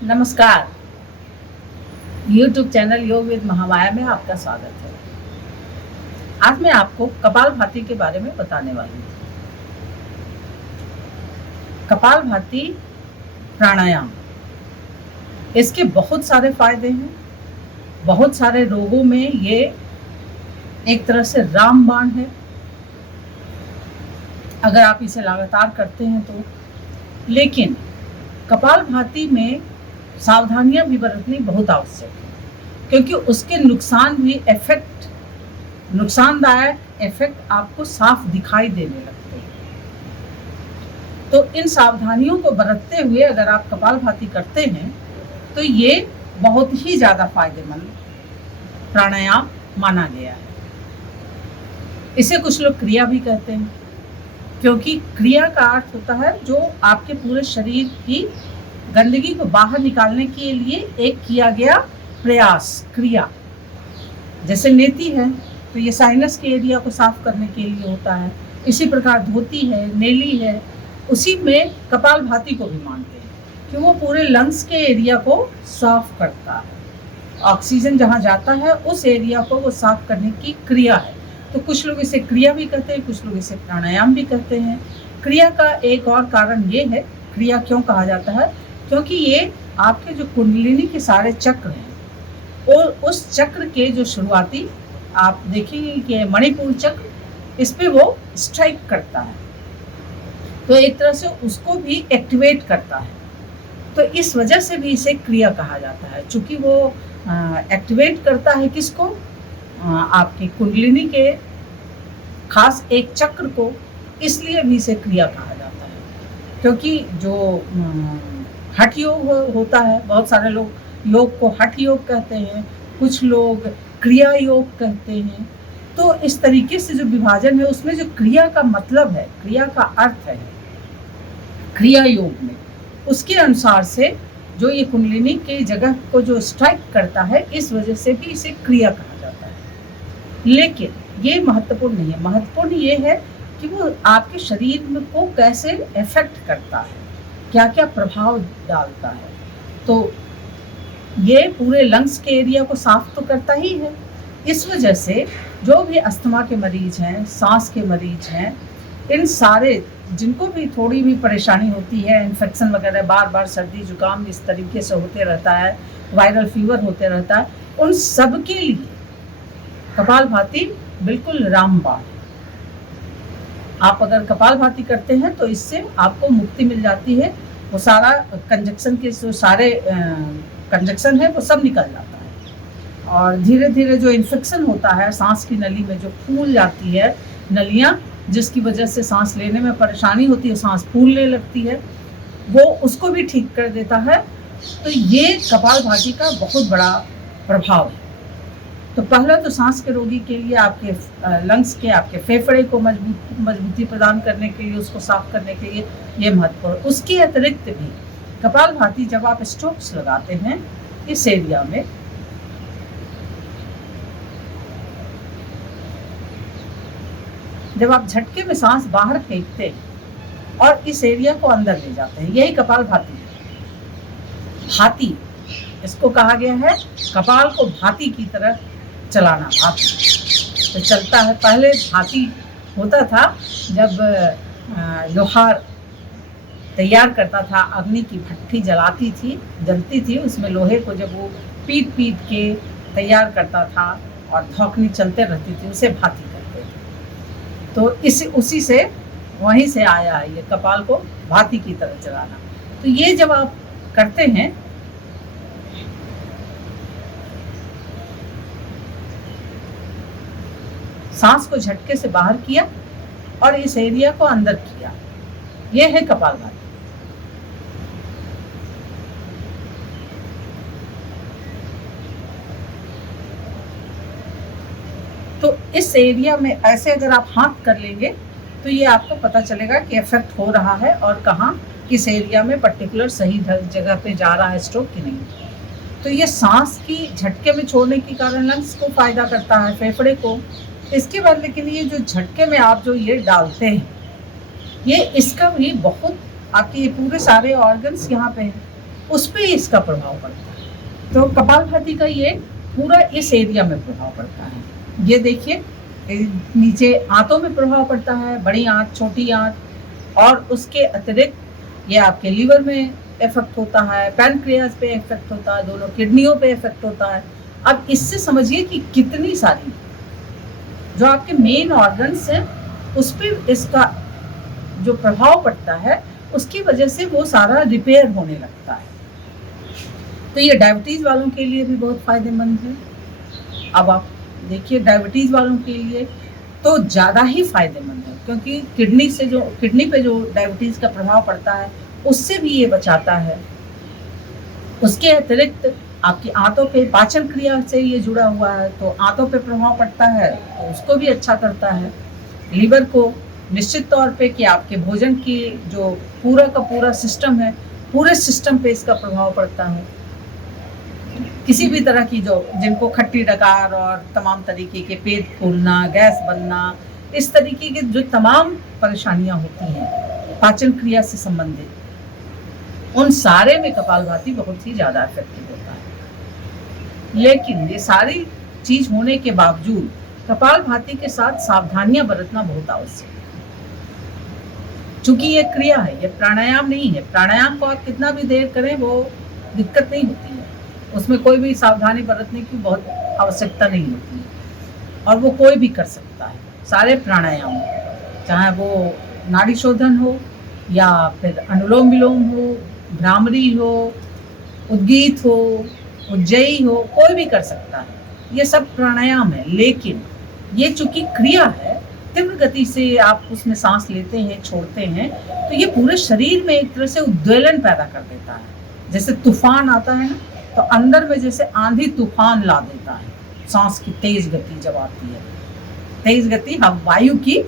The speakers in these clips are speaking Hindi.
नमस्कार। YouTube चैनल योग विद महामाया में आपका स्वागत है। आज मैं आपको कपालभाति के बारे में बताने वाली हूँ। कपालभाति प्राणायाम, इसके बहुत सारे फायदे हैं। बहुत सारे रोगों में ये एक तरह से रामबाण है, अगर आप इसे लगातार करते हैं तो। लेकिन कपालभाति में सावधानियां भी बरतनी बहुत आवश्यक है, क्योंकि उसके नुकसानदायक इफेक्ट आपको साफ दिखाई देने लगते हैं। तो इन सावधानियों को बरतते हुए अगर आप कपालभाति करते हैं तो ये बहुत ही ज़्यादा फायदेमंद प्राणायाम माना गया है। इसे कुछ लोग क्रिया भी कहते हैं, क्योंकि क्रिया का अर्थ होता है जो आपके पूरे शरीर की गंदगी को बाहर निकालने के लिए एक किया गया प्रयास, क्रिया। जैसे नेति है तो ये साइनस के एरिया को साफ करने के लिए होता है। इसी प्रकार धोती है, नेली है, उसी में कपालभाति को भी मानते हैं कि वो पूरे लंग्स के एरिया को साफ करता है। ऑक्सीजन जहाँ जाता है उस एरिया को वो साफ करने की क्रिया है। तो कुछ लोग इसे क्रिया भी कहते हैं, कुछ लोग इसे प्राणायाम भी कहते हैं। क्रिया का एक और कारण ये है, क्रिया क्यों कहा जाता है, क्योंकि ये आपके जो कुंडलिनी के सारे चक्र हैं और उस चक्र के जो शुरुआती आप देखेंगे कि मणिपुर चक्र, इस पे वो स्ट्राइक करता है, तो एक तरह से उसको भी एक्टिवेट करता है। तो इस वजह से भी इसे क्रिया कहा जाता है, चूँकि वो एक्टिवेट करता है किसको, आपकी कुंडलिनी के खास एक चक्र को, इसलिए भी इसे क्रिया कहा जाता है। क्योंकि जो हठ योग होता है, बहुत सारे लोग योग को हठ योग कहते हैं, कुछ लोग क्रिया योग कहते हैं। तो इस तरीके से जो विभाजन है उसमें जो क्रिया का मतलब है, क्रिया का अर्थ है क्रिया योग में, उसके अनुसार से जो ये कुंडलिनी के जगह को जो स्ट्राइक करता है, इस वजह से भी इसे क्रिया कहा जाता है। लेकिन ये महत्वपूर्ण नहीं है। महत्वपूर्ण ये है कि वो आपके शरीर में को कैसे इफेक्ट करता है, क्या क्या प्रभाव डालता है। तो ये पूरे लंग्स के एरिया को साफ तो करता ही है। इस वजह से जो भी अस्थमा के मरीज हैं, सांस के मरीज हैं, इन सारे जिनको भी थोड़ी भी परेशानी होती है, इन्फेक्शन वगैरह, बार बार सर्दी जुकाम इस तरीके से होते रहता है, वायरल फीवर होते रहता है, उन सब के लिए कपालभाति बिल्कुल रामबाण। आप अगर कपालभाति करते हैं तो इससे आपको मुक्ति मिल जाती है। वो सारा कंजक्शन के जो सारे कंजक्शन है वो सब निकल जाता है, और धीरे धीरे जो इन्फेक्शन होता है सांस की नली में, जो फूल जाती है नलियाँ, जिसकी वजह से सांस लेने में परेशानी होती है, सांस फूलने लगती है, वो उसको भी ठीक कर देता है। तो ये कपालभाति का बहुत बड़ा प्रभाव है। तो पहला तो सांस के रोगी के लिए आपके लंग्स के, आपके फेफड़े को मजबूती प्रदान करने के लिए, उसको साफ करने के लिए ये महत्वपूर्ण। उसके अतिरिक्त भी कपालभाति जब आप स्ट्रोक्स लगाते हैं इस एरिया में, जब आप झटके में सांस बाहर फेंकते हैं और इस एरिया को अंदर ले जाते हैं, यही कपालभाति है। भाती इसको कहा गया है, कपाल को भाती की तरह चलाना। भाती तो चलता है। पहले भाती होता था जब लोहार तैयार करता था, अग्नि की भट्ठी जलती थी, उसमें लोहे को जब वो पीट के तैयार करता था और धौकनी चलते रहती थी, उसे भाती कहते थे। तो उसी से वहीं से आया है ये कपाल को भाती की तरह चलाना। तो ये जब आप करते हैं, सांस को झटके से बाहर किया और इस एरिया को अंदर किया, यह है कपालभाति। तो इस एरिया में ऐसे अगर आप हाथ कर लेंगे तो ये आपको पता चलेगा कि इफेक्ट हो रहा है और कहाँ किस एरिया में पर्टिकुलर सही जगह पे जा रहा है स्ट्रोक की नहीं। तो ये सांस की झटके में छोड़ने के कारण लंग्स को फायदा करता है, फेफड़े को। इसके बाद लेकिन ये जो झटके में आप जो ये डालते हैं, ये इसका भी बहुत, आपके ये पूरे सारे ऑर्गन्स यहाँ पे हैं, उस पे इसका प्रभाव पड़ता है। तो कपालभाति का ये पूरा इस एरिया में प्रभाव पड़ता है। ये देखिए नीचे आंतों में प्रभाव पड़ता है, बड़ी आंत, छोटी आंत, और उसके अतिरिक्त ये आपके लीवर में इफेक्ट होता है, पैनक्रियाज पे इफेक्ट होता है, दोनों किडनियों पे इफेक्ट होता है। अब इससे समझिए कि कितनी सारी जो आपके मेन ऑर्गन्स हैं उस पर इसका जो प्रभाव पड़ता है, उसकी वजह से वो सारा रिपेयर होने लगता है। तो ये डायबिटीज वालों के लिए भी बहुत फायदेमंद है। अब आप देखिए डायबिटीज वालों के लिए तो ज़्यादा ही फायदेमंद है, क्योंकि किडनी पे जो डायबिटीज का प्रभाव पड़ता है उससे भी ये बचाता है। उसके अतिरिक्त आपकी आंतों पे पाचन क्रिया से ये जुड़ा हुआ है, तो आंतों पे प्रभाव पड़ता है तो उसको भी अच्छा करता है। लीवर को निश्चित तौर पे कि आपके भोजन की जो पूरा का पूरा सिस्टम है, पूरे सिस्टम पे इसका प्रभाव पड़ता है। किसी भी तरह की जो जिनको खट्टी डकार और तमाम तरीके के पेट फूलना, गैस बनना, इस तरीके की जो तमाम परेशानियां होती हैं पाचन क्रिया से संबंधित, उन सारे में कपालभाति बहुत ही ज़्यादा इफेक्टिव होता है। लेकिन ये सारी चीज होने के बावजूद कपालभाति के साथ सावधानियां बरतना बहुत आवश्यक है। चूंकि ये क्रिया है, ये प्राणायाम नहीं है। प्राणायाम को आप कितना भी देर करें वो दिक्कत नहीं होती है, उसमें कोई भी सावधानी बरतने की बहुत आवश्यकता नहीं होती है, और वो कोई भी कर सकता है। सारे प्राणायाम, चाहे वो नाड़ी शोधन हो या फिर अनुलोम विलोम हो, भ्रामरी हो, उद्गीत हो, उज्जयी हो, कोई भी कर सकता है। ये सब प्राणायाम है। लेकिन ये चूंकि क्रिया है, तीव्र गति से आप उसमें सांस लेते हैं, छोड़ते हैं, तो ये पूरे शरीर में एक तरह से उद्वेलन पैदा कर देता है। जैसे तूफान आता है ना, तो अंदर में जैसे आंधी तूफान ला देता है। सांस की तेज गति जब आती है, तेज गति हम वायु की,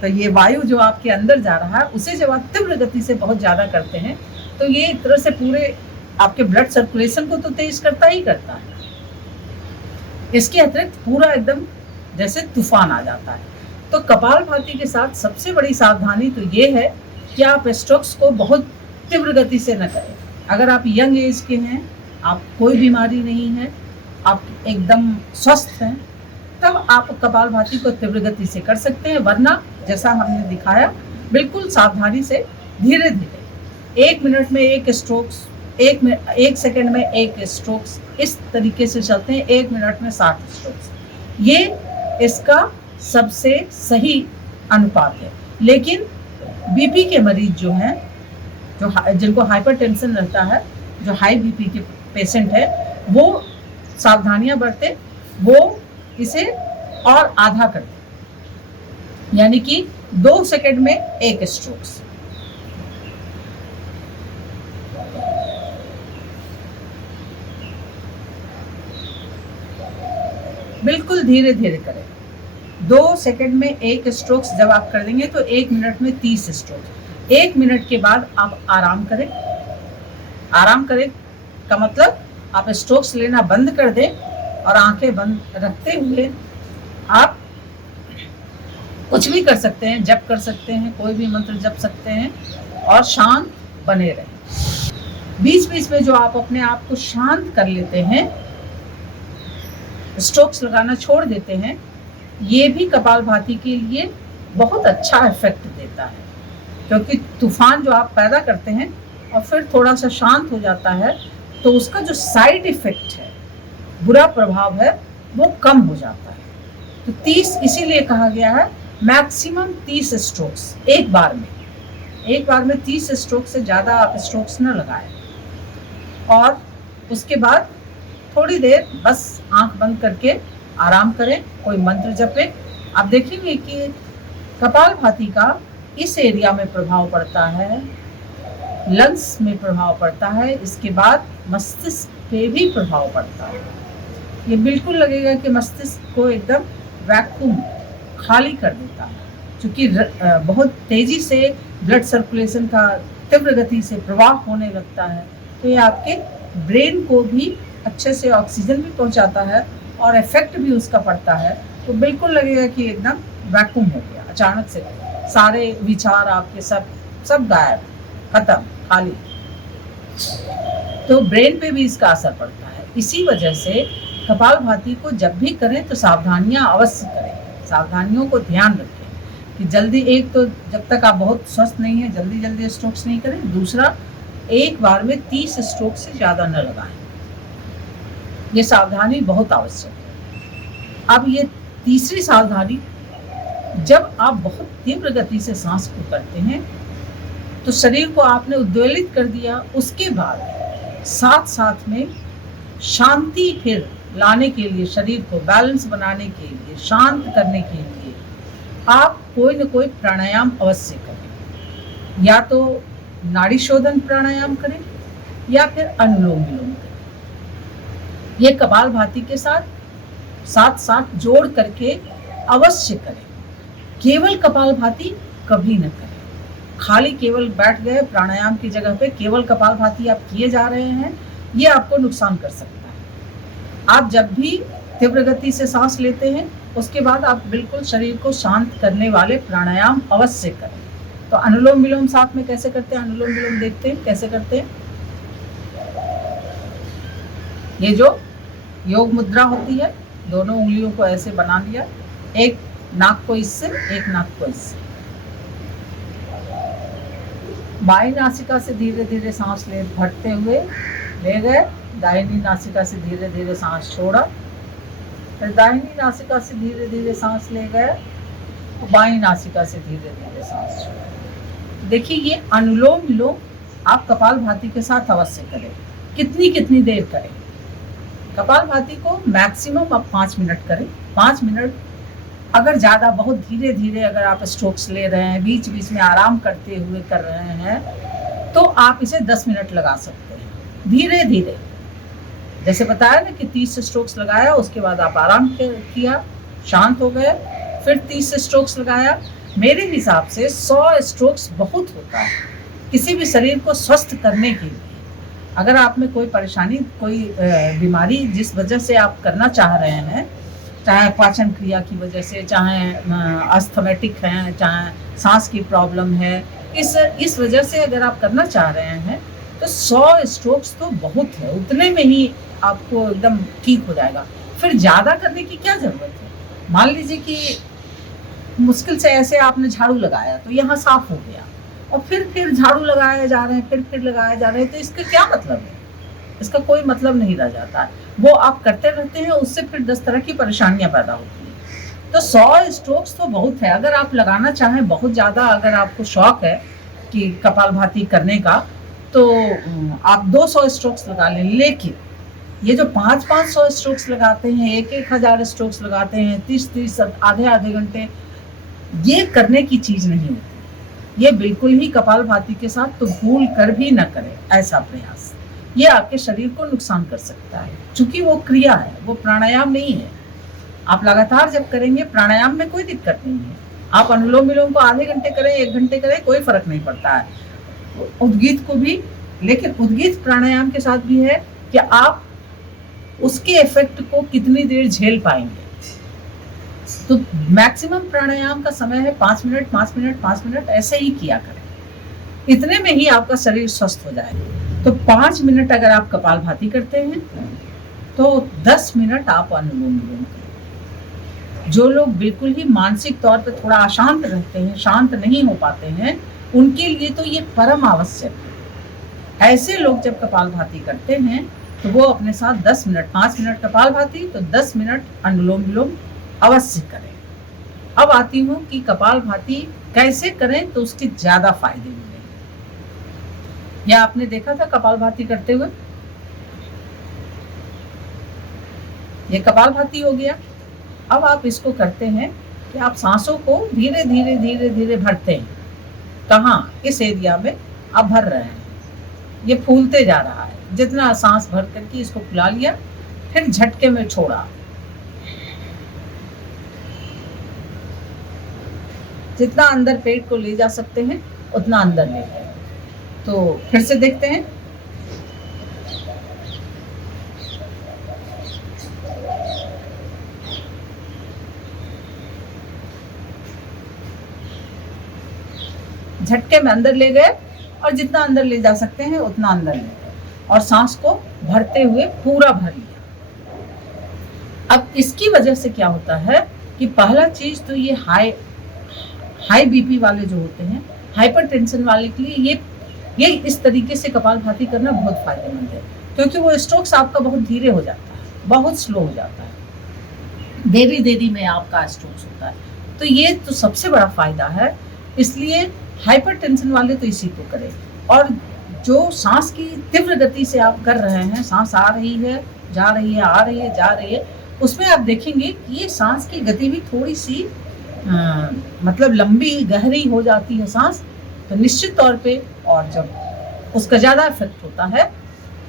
तो ये वायु जो आपके अंदर जा रहा है उसे जब आप तीव्र गति से बहुत ज़्यादा करते हैं, तो ये एक तरह से पूरे आपके ब्लड सर्कुलेशन को तो तेज करता ही करता है। इसके अतिरिक्त पूरा एकदम जैसे तूफान आ जाता है। तो कपालभाति के साथ सबसे बड़ी सावधानी तो ये है कि आप स्ट्रोक्स को बहुत तीव्र गति से न करें। अगर आप यंग एज के हैं, आप कोई बीमारी नहीं है, आप एकदम स्वस्थ हैं, तब आप कपालभाति को तीव्र गति से कर सकते हैं। वरना जैसा हमने दिखाया, बिल्कुल सावधानी से धीरे धीरे 1 मिनट में 1 स्ट्रोक्स, 1 सेकंड में 1 स्ट्रोक्स, इस तरीके से चलते हैं। 1 मिनट में 60 स्ट्रोक्स, ये इसका सबसे सही अनुपात है। लेकिन बीपी के मरीज जो हैं, जिनको हाइपरटेंशन रहता है, जो हाई बीपी के पेशेंट है, वो सावधानियां बरते, वो इसे और आधा कर दे, यानी कि 2 सेकंड में 1 स्ट्रोक्स। बिल्कुल धीरे धीरे करें। 2 सेकंड में 1 स्ट्रोक्स जब आप कर देंगे तो 1 मिनट में 30 स्ट्रोक्स। 1 मिनट के बाद आप आराम करें। आराम करें का मतलब आप स्ट्रोक्स लेना बंद कर दें और आंखें बंद रखते हुए आप कुछ भी कर सकते हैं, जप कर सकते हैं, कोई भी मंत्र जप सकते हैं और शांत बने रहें। बीच बीच में जो आप अपने आप को शांत कर लेते हैं, स्ट्रोक्स लगाना छोड़ देते हैं, ये भी कपालभाति के लिए बहुत अच्छा इफेक्ट देता है। क्योंकि तूफान जो आप पैदा करते हैं और फिर थोड़ा सा शांत हो जाता है, तो उसका जो साइड इफेक्ट है, बुरा प्रभाव है, वो कम हो जाता है। तो 30 इसीलिए कहा गया है, मैक्सिमम 30 स्ट्रोक्स एक बार में 30 स्ट्रोक से ज़्यादा आप स्ट्रोक्स न लगाएं। और उसके बाद थोड़ी देर बस आंख बंद करके आराम करें, कोई मंत्र जपें। आप देखेंगे कि कपालभाति का इस एरिया में प्रभाव पड़ता है, लंग्स में प्रभाव पड़ता है, इसके बाद मस्तिष्क पे भी प्रभाव पड़ता है। ये बिल्कुल लगेगा कि मस्तिष्क को एकदम वैक्यूम खाली कर देता है, क्योंकि बहुत तेजी से ब्लड सर्कुलेशन का तीव्र गति से प्रवाह होने लगता है। तो ये आपके ब्रेन को भी अच्छे से ऑक्सीजन भी पहुंचाता है और इफेक्ट भी उसका पड़ता है। तो बिल्कुल लगेगा कि एकदम वैक्यूम हो गया, अचानक से सारे विचार आपके सब गायब, खत्म, खाली। तो ब्रेन पे भी इसका असर पड़ता है। इसी वजह से कपालभाति को जब भी करें तो सावधानियां अवश्य करें, सावधानियों को ध्यान रखें कि जल्दी, एक तो जब तक आप बहुत स्वस्थ नहीं है जल्दी जल्दी स्ट्रोक्स नहीं करें, दूसरा एक बार में 30 स्ट्रोक से ज़्यादा न लगाएं। ये सावधानी बहुत आवश्यक है। अब ये तीसरी सावधानी, जब आप बहुत तीव्र गति से सांस को करते हैं तो शरीर को आपने उद्वेलित कर दिया, उसके बाद साथ साथ में शांति फिर लाने के लिए, शरीर को बैलेंस बनाने के लिए, शांत करने के लिए आप कोई न कोई प्राणायाम अवश्य करें। या तो नाड़ी शोधन प्राणायाम करें या फिर अनुलोम विलोम करें। ये कपालभाति के साथ साथ साथ जोड़ करके अवश्य करें। केवल कपालभाति कभी न करें। खाली केवल बैठ गए प्राणायाम की जगह पे केवल कपालभाति आप किए जा रहे हैं, ये आपको नुकसान कर सकता है। आप जब भी तीव्र गति से सांस लेते हैं उसके बाद आप बिल्कुल शरीर को शांत करने वाले प्राणायाम अवश्य करें। तो अनुलोम विलोम साथ में कैसे करते हैं, अनुलोम विलोम देखते हैं कैसे करते हैं। ये जो योग मुद्रा होती है, दोनों उंगलियों को ऐसे बना लिया, एक नाक को इससे, एक नाक को इससे। बाईं नासिका से धीरे धीरे सांस ले भरते हुए ले गए, दाहिनी नासिका से धीरे धीरे सांस छोड़ा, फिर दाहिनी नासिका से धीरे धीरे सांस ले गए, बाईं नासिका से धीरे धीरे सांस छोड़ा। देखिए ये अनुलोम विलोम आप कपालभाति के साथ अवश्य करें। कितनी कितनी देर करें? कपालभाति को मैक्सिमम आप 5 मिनट करें। 5 मिनट, अगर ज़्यादा बहुत धीरे धीरे अगर आप स्ट्रोक्स ले रहे हैं, बीच बीच में आराम करते हुए कर रहे हैं, तो आप इसे 10 मिनट लगा सकते हैं धीरे धीरे। जैसे बताया ना कि 30 स्ट्रोक्स लगाया, उसके बाद आप आराम किया, शांत हो गए, फिर 30 स्ट्रोक्स लगाया। मेरे हिसाब से 100 स्ट्रोक्स बहुत होता है किसी भी शरीर को स्वस्थ करने के लिए। अगर आप में कोई परेशानी, कोई बीमारी जिस वजह से आप करना चाह रहे हैं, चाहे पाचन क्रिया की वजह से, चाहे अस्थमेटिक हैं, चाहे सांस की प्रॉब्लम है, इस वजह से अगर आप करना चाह रहे हैं तो 100 स्ट्रोक्स तो बहुत है, उतने में ही आपको एकदम ठीक हो जाएगा। फिर ज़्यादा करने की क्या ज़रूरत है? मान लीजिए कि मुश्किल से ऐसे आपने झाड़ू लगाया तो यहाँ साफ हो गया, और फिर झाड़ू लगाए जा रहे हैं, फिर लगाए जा रहे हैं, तो इसका क्या मतलब है? इसका कोई मतलब नहीं रह जाता है। वो आप करते रहते हैं, उससे फिर 10 तरह की परेशानियां पैदा होती हैं। तो 100 स्ट्रोक्स तो बहुत है। अगर आप लगाना चाहें बहुत ज़्यादा, अगर आपको शौक है कि कपालभाति करने का, तो आप 200 स्ट्रोक्स लगा लें। लेकिन ये जो 500 स्ट्रोक्स लगाते हैं, 1000 स्ट्रोक्स लगाते हैं, 30 आधे घंटे, ये करने की चीज़ नहीं होती। ये बिल्कुल ही कपालभाति के साथ तो भूल कर भी न करें ऐसा प्रयास। ये आपके शरीर को नुकसान कर सकता है, क्योंकि वो क्रिया है, वो प्राणायाम नहीं है। आप लगातार जब करेंगे, प्राणायाम में कोई दिक्कत नहीं है। आप अनुलोम विलोम को आधे घंटे करें, 1 घंटे करें, कोई फर्क नहीं पड़ता है। उद्गीत को भी, लेकिन उद्गीत प्राणायाम के साथ भी है कि आप उसके इफेक्ट को कितनी देर झेल पाएंगे। तो मैक्सिमम प्राणायाम का समय है 5 मिनट, 5 मिनट, 5 मिनट, ऐसे ही किया करें। इतने में ही आपका शरीर स्वस्थ हो जाएगा। तो 5 मिनट अगर आप कपालभाति करते हैं तो 10 मिनट आप अनुलोम विलोम करें। जो लोग बिल्कुल ही मानसिक तौर पर थोड़ा अशांत रहते हैं, शांत नहीं हो पाते हैं, उनके लिए तो ये परम आवश्यक है। ऐसे लोग जब कपालभाति करते हैं तो वो अपने साथ 10 मिनट, 5 मिनट कपालभाति तो 10 मिनट अनुलोम विलोम अवश्य करें। अब आती हूँ कि कपालभाति कैसे करें तो उसके ज्यादा फायदे मिलेंगे। या आपने देखा था कपालभाति करते हुए? ये कपालभाति हो गया। अब आप इसको करते हैं कि आप सांसों को धीरे धीरे धीरे धीरे भरते हैं। कहाँ? इस एरिया में आप भर रहे हैं। ये फूलते जा रहा है। जितना सांस भर करके इसको फुला लिया, फिर झटके में छोड़ा। जितना अंदर पेट को ले जा सकते हैं उतना अंदर ले गए। तो फिर से देखते हैं। झटके में अंदर ले गए और जितना अंदर ले जा सकते हैं उतना अंदर ले गए। और सांस को भरते हुए पूरा भर लिया। अब इसकी वजह से क्या होता है कि पहला चीज तो ये हाई बीपी वाले जो होते हैं, हाइपरटेंशन वाले के लिए ये इस तरीके से कपालभाति करना बहुत फायदेमंद है, क्योंकि वो स्ट्रोक्स आपका बहुत धीरे हो जाता है, बहुत स्लो हो जाता है, देरी देरी में आपका स्ट्रोक्स होता है। तो ये तो सबसे बड़ा फायदा है, इसलिए हाइपरटेंशन वाले तो इसी को करें। और जो सांस की तीव्र गति से आप कर रहे हैं, सांस आ रही है, जा रही है, आ रही है, जा रही है, उसमें आप देखेंगे कि ये सांस की गति भी थोड़ी सी मतलब लंबी गहरी हो जाती है सांस, तो निश्चित तौर पे, और जब उसका ज़्यादा इफेक्ट होता है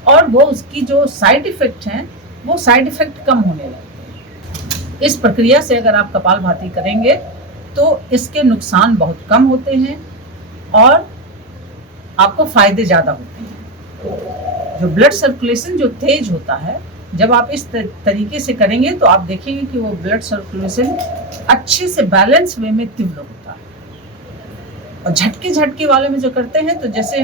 और वो उसकी जो साइड इफेक्ट हैं वो साइड इफेक्ट कम होने लगते हैं। इस प्रक्रिया से अगर आप कपालभाति करेंगे तो इसके नुकसान बहुत कम होते हैं और आपको फायदे ज़्यादा होते हैं। जो ब्लड सर्कुलेशन जो तेज होता है, जब आप इस तरीके से करेंगे तो आप देखेंगे कि वो ब्लड सर्कुलेशन अच्छे से बैलेंस वे में तीव्र होता है। और झटके वाले में जो करते हैं, तो जैसे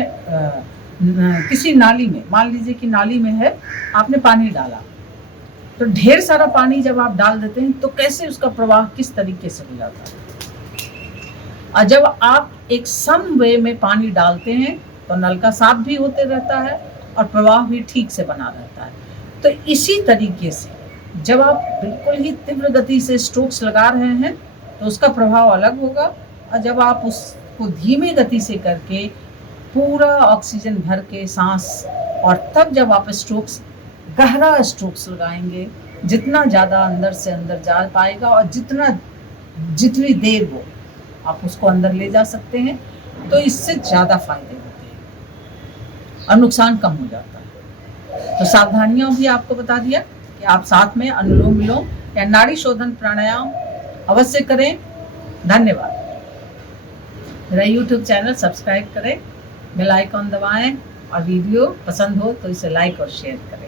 किसी नाली में, मान लीजिए कि नाली में है, आपने पानी डाला, तो ढेर सारा पानी जब आप डाल देते हैं तो कैसे उसका प्रवाह किस तरीके से हो जाता है। और जब आप एक सम वे में पानी डालते हैं तो नल का साफ भी होते रहता है और प्रवाह भी ठीक से बना रहता है। तो इसी तरीके से जब आप बिल्कुल ही तीव्र गति से स्ट्रोक्स लगा रहे हैं तो उसका प्रभाव अलग होगा, और जब आप उसको धीमी गति से करके पूरा ऑक्सीजन भर के सांस, और तब जब आप स्ट्रोक्स, गहरा स्ट्रोक्स लगाएंगे, जितना ज़्यादा अंदर से अंदर जा पाएगा और जितनी देर वो आप उसको अंदर ले जा सकते हैं, तो इससे ज़्यादा फायदे होते हैं और नुकसान कम हो जाता है। तो सावधानियां भी आपको बता दिया कि आप साथ में अनुलोम विलोम या नाड़ी शोधन प्राणायाम अवश्य करें। धन्यवाद। मेरा YouTube चैनल सब्सक्राइब करें, बेल आइकॉन दबाएं और वीडियो पसंद हो तो इसे लाइक और शेयर करें।